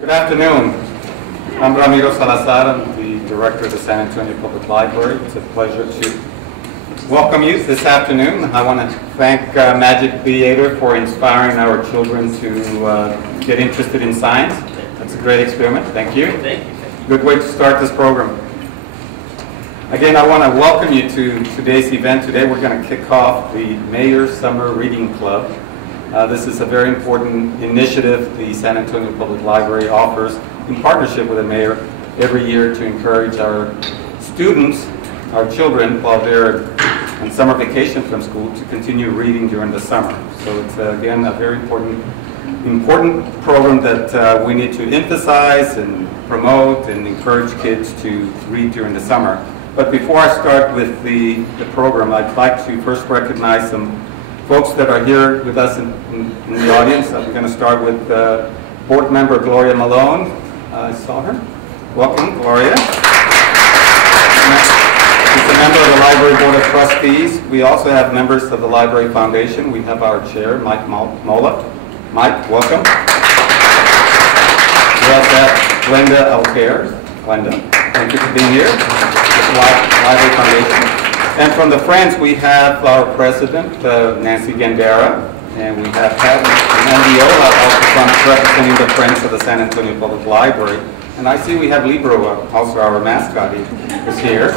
Good afternoon. I'm Ramiro Salazar. I'm the director of the San Antonio Public Library. It's a pleasure to welcome you this afternoon. I want to thank Magic Theater for inspiring our children to get interested in science. That's a great experiment. Thank you. Thank you. Good way to start this program. Again, I want to welcome you to today's event. Today we're going to kick off the Mayor's Summer Reading Club. This is a very important initiative the San Antonio Public Library offers in partnership with the mayor every year to encourage our students, our children, while they're on summer vacation from school, to continue reading during the summer. So it's, again, a very important program that we need to emphasize and promote and encourage kids to read during the summer. But before I start with the program, I'd like to first recognize some folks that are here with us in the audience. I'm going to start with board member Gloria Malone. I saw her. Welcome, Gloria. She's a member of the Library Board of Trustees. We also have members of the Library Foundation. We have our chair, Mike Mola. Mike, welcome. We also have Glenda Alcaire. Glenda, thank you for being here with the Library Foundation. And from the Friends, we have our president, Nancy Gandera, and we have Pat Mandiola also representing the Friends of the San Antonio Public Library. And I see we have Libro, also our mascot, is here.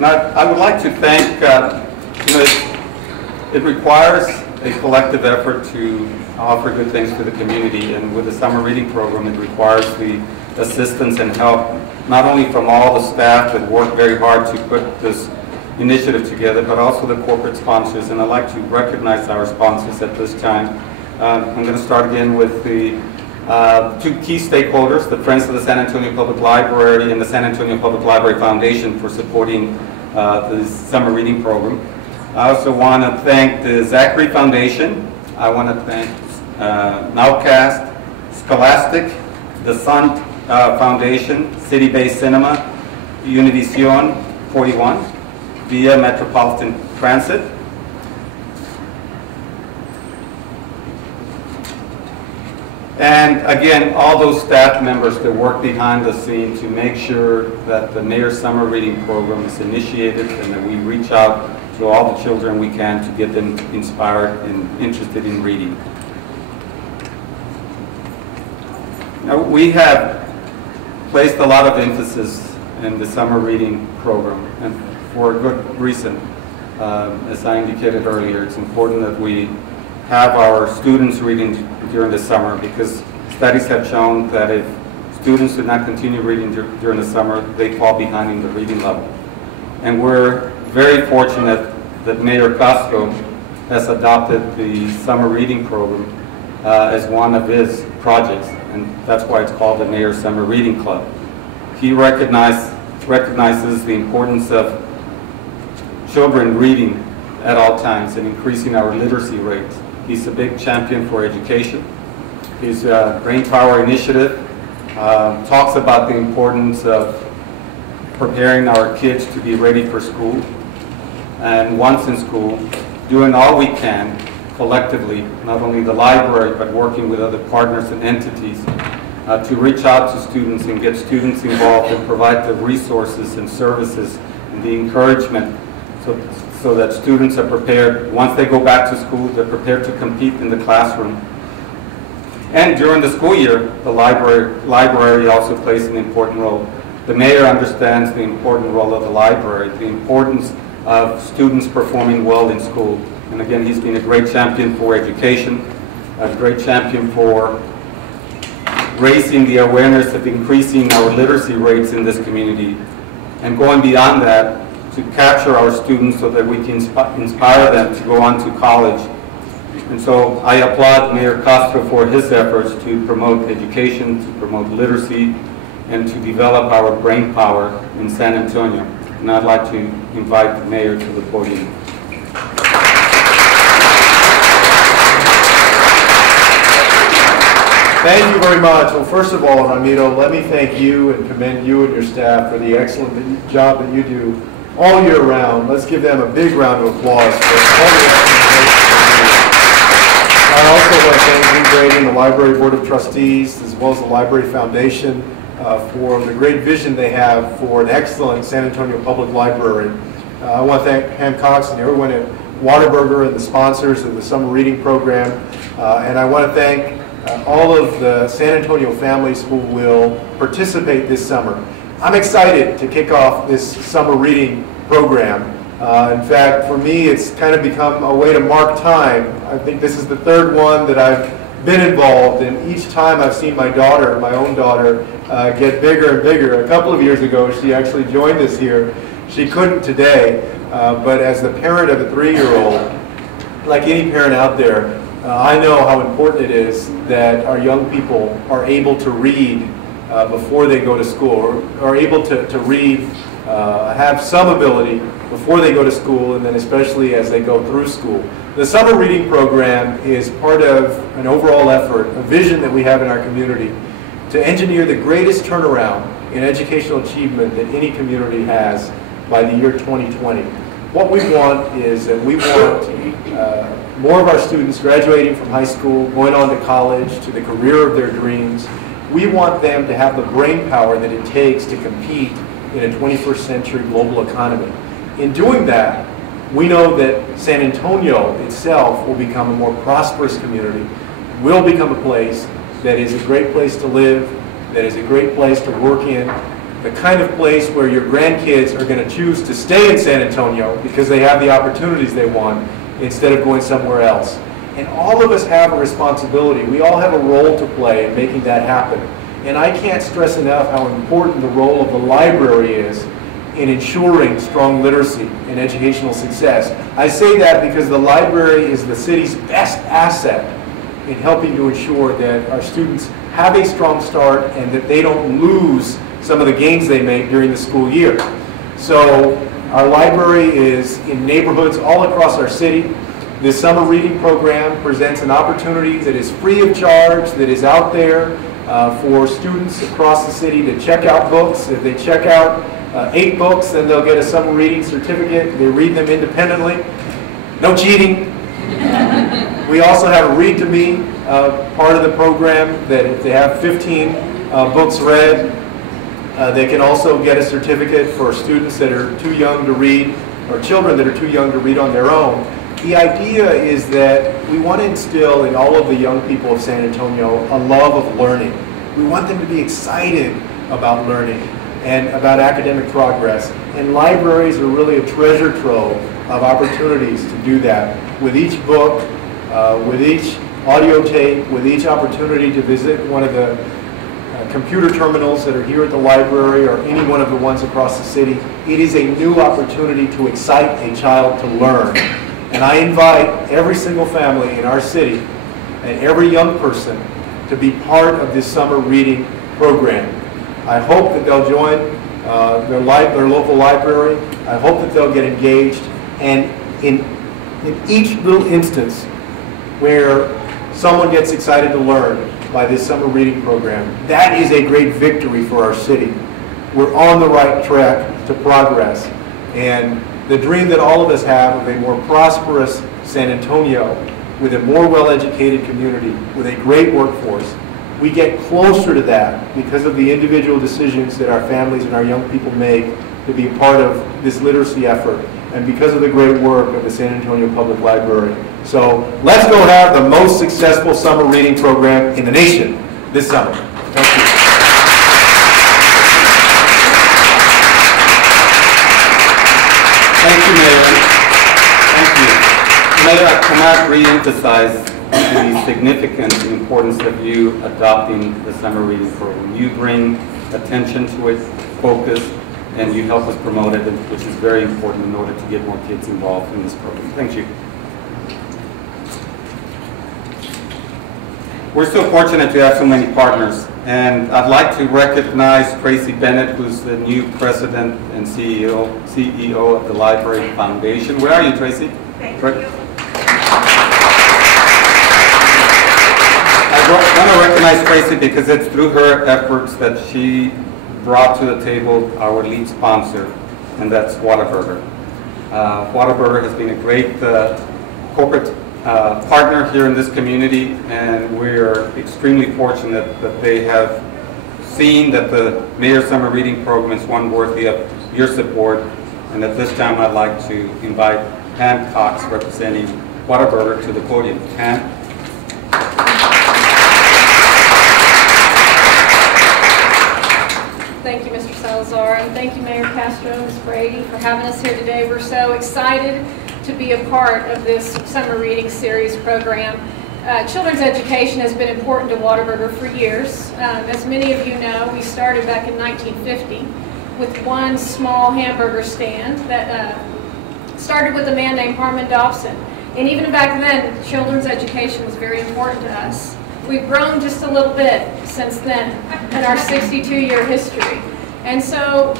Now, I would like to thank, it requires a collective effort to offer good things to the community, and with the summer reading program, it requires the assistance and help not only from all the staff that work very hard to put this initiative together, but also the corporate sponsors. And I'd like to recognize our sponsors at this time. I'm going to start again with the two key stakeholders, the Friends of the San Antonio Public Library and the San Antonio Public Library Foundation, for supporting the summer reading program. I also want to thank the Zachary Foundation. I want to thank Nowcast, Scholastic, the Sun Foundation, City Based Cinema, Univision 41, Via Metropolitan Transit, and again, all those staff members that work behind the scene to make sure that the Mayor's Summer Reading Program is initiated and that we reach out to all the children we can to get them inspired and interested in reading. Now, we have placed a lot of emphasis in the summer reading program, and for a good reason. As I indicated earlier, it's important that we have our students reading during the summer, because studies have shown that if students do not continue reading during the summer, they fall behind in the reading level. And we're very fortunate that Mayor Castro has adopted the summer reading program as one of his projects, and that's why it's called the Mayor's Summer Reading Club. He recognizes the importance of children reading at all times and increasing our literacy rates. He's a big champion for education. His Brain Power initiative talks about the importance of preparing our kids to be ready for school, and once in school, doing all we can collectively, not only the library, but working with other partners and entities to reach out to students and get students involved and provide the resources and services and the encouragement so that students are prepared. Once they go back to school, they're prepared to compete in the classroom. And during the school year, the library also plays an important role. The mayor understands the important role of the library, the importance of students performing well in school. And again, he's been a great champion for education, a great champion for raising the awareness of increasing our literacy rates in this community, and going beyond that to capture our students so that we can inspire them to go on to college. And so I applaud Mayor Castro for his efforts to promote education, to promote literacy, and to develop our brain power in San Antonio. And I'd like to invite the mayor to the podium. Thank you very much. Well, first of all, Ramiro, let me thank you and commend you and your staff for the excellent job that you do all year round. Let's give them a big round of applause for all the excellent work they do. I also want to thank Lee Brady and the Library Board of Trustees, as well as the Library Foundation, for the great vision they have for an excellent San Antonio Public Library. I want to thank Pam Cox and everyone at Whataburger and the sponsors of the summer reading program. And I want to thank all of the San Antonio families who will participate this summer. I'm excited to kick off this summer reading program. In fact, for me, it's kind of become a way to mark time. I think this is the third one that I've been involved in. Each time I've seen my daughter, my own daughter, get bigger and bigger. A couple of years ago, she actually joined us here. She couldn't today, but as the parent of a 3-year-old, like any parent out there, I know how important it is that our young people are able to read before they go to school, or are able to read, have some ability before they go to school, and then especially as they go through school. The summer reading program is part of an overall effort, a vision that we have in our community to engineer the greatest turnaround in educational achievement that any community has by the year 2020. What we want is that we want more of our students graduating from high school, going on to college, to the career of their dreams. We want them to have the brain power that it takes to compete in a 21st century global economy. In doing that, we know that San Antonio itself will become a more prosperous community, will become a place that is a great place to live, that is a great place to work in, the kind of place where your grandkids are going to choose to stay in San Antonio because they have the opportunities they want instead of going somewhere else. And all of us have a responsibility. We all have a role to play in making that happen. And I can't stress enough how important the role of the library is in ensuring strong literacy and educational success. I say that because the library is the city's best asset in helping to ensure that our students have a strong start and that they don't lose some of the gains they make during the school year. So our library is in neighborhoods all across our city. This summer reading program presents an opportunity that is free of charge, that is out there for students across the city to check out books. If they check out 8 books, then they'll get a summer reading certificate. They read them independently. No cheating. We also have a Read to Me part of the program, that if they have 15 books read, they can also get a certificate for students that are too young to read, or children that are too young to read on their own. The idea is that we want to instill in all of the young people of San Antonio a love of learning. We want them to be excited about learning and about academic progress. And libraries are really a treasure trove of opportunities to do that. With each book, with each audio tape, with each opportunity to visit one of the computer terminals that are here at the library or any one of the ones across the city, it is a new opportunity to excite a child to learn. And I invite every single family in our city and every young person to be part of this summer reading program. I hope that they'll join their local library. I hope that they'll get engaged. And in each little instance where someone gets excited to learn by this summer reading program, that is a great victory for our city. We're on the right track to progress. And the dream that all of us have of a more prosperous San Antonio with a more well-educated community, with a great workforce, we get closer to that because of the individual decisions that our families and our young people make to be part of this literacy effort, and because of the great work of the San Antonio Public Library. So let's go have the most successful summer reading program in the nation this summer. Thank you. Thank you, Mayor. Thank you. Mayor, I cannot re-emphasize the significance and importance of you adopting the summer reading program. You bring attention to it, focus, and you help us promote it, which is very important in order to get more kids involved in this program. Thank you. We're so fortunate to have so many partners, and I'd like to recognize Tracy Bennett, who's the new president and CEO of the Library Foundation. Where are you, Tracy? Thank you. I want to recognize Tracy because it's through her efforts that she brought to the table our lead sponsor, and that's Whataburger. Whataburger has been a great corporate partner here in this community, and we're extremely fortunate that they have seen that the Mayor Summer Reading Program is one worthy of your support. And at this time, I'd like to invite Pam Cox, representing Whataburger, to the podium. Pam. Thank you, Mr. Salazar, and thank you, Mayor Castro and Ms. Brady, for having us here today. We're so excited to be a part of this Summer Reading Series program. Children's education has been important to Whataburger for years. As many of you know, we started back in 1950 with one small hamburger stand that started with a man named Harmon Dobson. And even back then, children's education was very important to us. We've grown just a little bit since then in our 62-year history. And so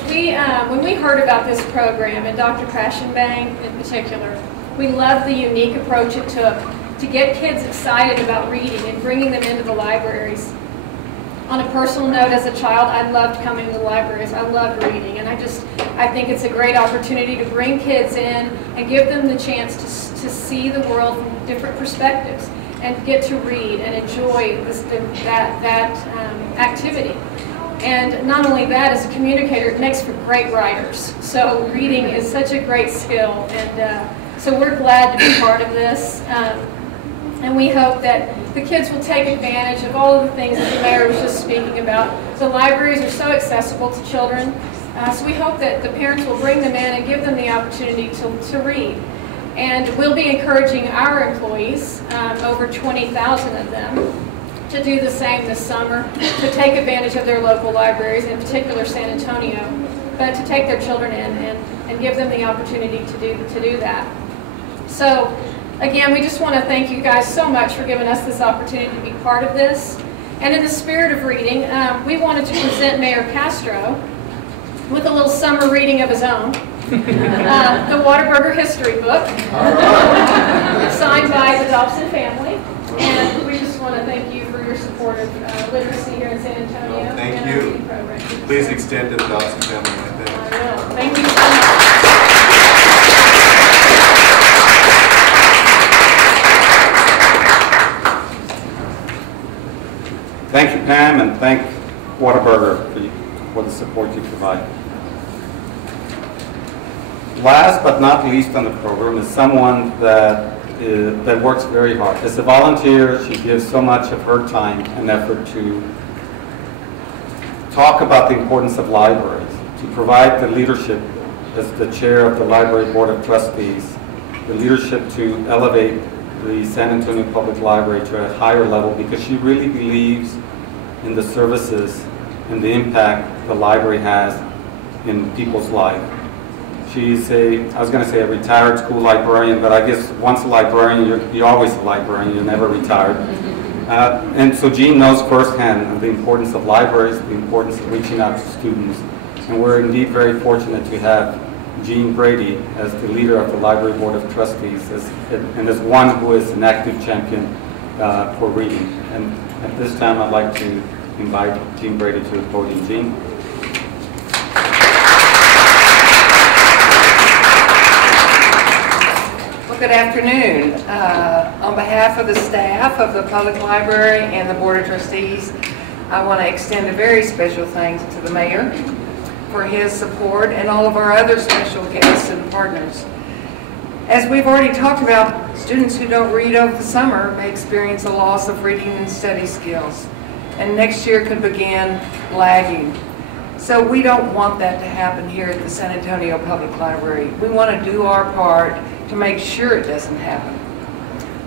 when we heard about this program, and Dr. Crashenbang in particular, we love the unique approach it took to get kids excited about reading and bringing them into the libraries. On a personal note, as a child, I loved coming to the libraries. I loved reading, and I think it's a great opportunity to bring kids in and give them the chance to see the world from different perspectives and get to read and enjoy that activity. And not only that, as a communicator, it makes for great writers. So reading is such a great skill, and so we're glad to be part of this. And we hope that the kids will take advantage of all of the things that the mayor was just speaking about. The libraries are so accessible to children, so we hope that the parents will bring them in and give them the opportunity to read. And we'll be encouraging our employees, over 20,000 of them, to do the same this summer, to take advantage of their local libraries, in particular San Antonio, but to take their children in and give them the opportunity to do that. So, again, we just want to thank you guys so much for giving us this opportunity to be part of this. And in the spirit of reading, we wanted to present Mayor Castro with a little summer reading of his own. The Whataburger history book, signed by the Dobson family. And we just want to thank you for your support of literacy here in San Antonio. Well, thank and you. our reading program. Please extend to the Dobson family my thanks. I will. Thank you so much. Thank you, Pam, and thank Whataburger for the support you provide. Last but not least on the program is someone that works very hard. As a volunteer, she gives so much of her time and effort to talk about the importance of libraries, to provide the leadership as the chair of the Library Board of Trustees, the leadership to elevate the San Antonio Public Library to a higher level, because she really believes in the services and the impact the library has in people's lives. She's I was going to say a retired school librarian, but I guess once a librarian, you're always a librarian, you're never retired. And so Jean knows firsthand the importance of libraries, the importance of reaching out to students. And we're indeed very fortunate to have Jean Brady as the leader of the Library Board of Trustees, and as one who is an active champion for reading. And at this time, I'd like to invite Jean Brady to the podium. Jean. Well, good afternoon. On behalf of the staff of the Public Library and the Board of Trustees, I want to extend a very special thanks to the Mayor for his support and all of our other special guests and partners. As we've already talked about, students who don't read over the summer may experience a loss of reading and study skills, and next year could begin lagging. So we don't want that to happen here at the San Antonio Public Library. We want to do our part to make sure it doesn't happen.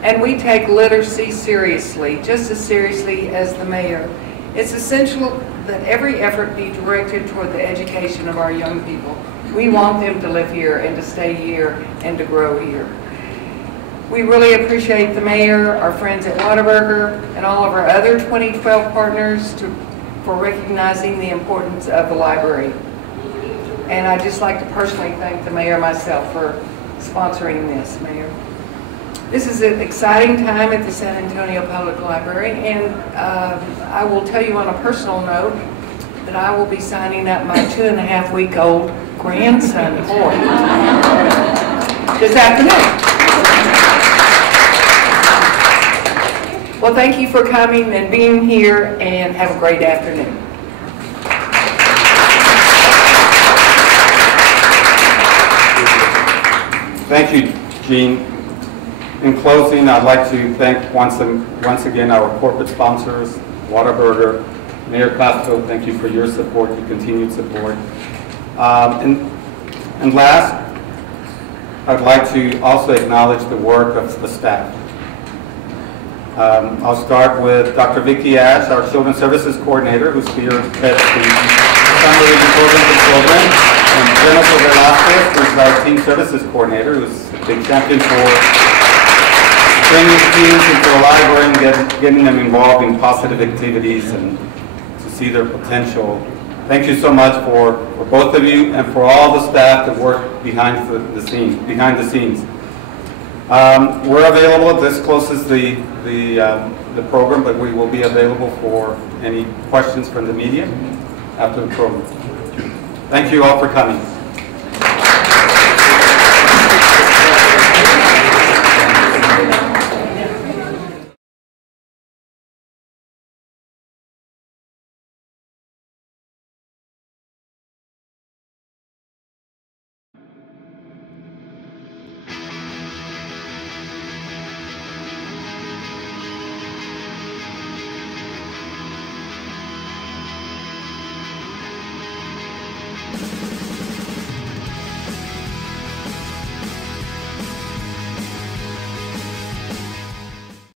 And we take literacy seriously, just as seriously as the Mayor. It's essential that every effort be directed toward the education of our young people. We want them to live here and to stay here and to grow here. We really appreciate the Mayor, our friends at Whataburger, and all of our other 2012 partners for recognizing the importance of the library. And I'd just like to personally thank the Mayor myself for sponsoring this, Mayor. This is an exciting time at the San Antonio Public Library, and I will tell you on a personal note that I will be signing up my 2.5-week-old grandson, Hoyt, this afternoon. Well, thank you for coming and being here, and have a great afternoon. Thank you, Jean. In closing, I'd like to thank once again our corporate sponsors, Whataburger, Mayor Castro. Thank you for your support, your continued support. And last, I'd like to also acknowledge the work of the staff. I'll start with Dr. Vicki Ash, our Children's Services Coordinator, who spearheads the summer reading program, and Jennifer Velasquez, who's our Team Services Coordinator, who's a big champion for bringing students into the library and getting them involved in positive activities and to see their potential. Thank you so much for both of you and for all the staff that work behind the scenes. We're available. This closes the program, but we will be available for any questions from the media after the program. Thank you all for coming.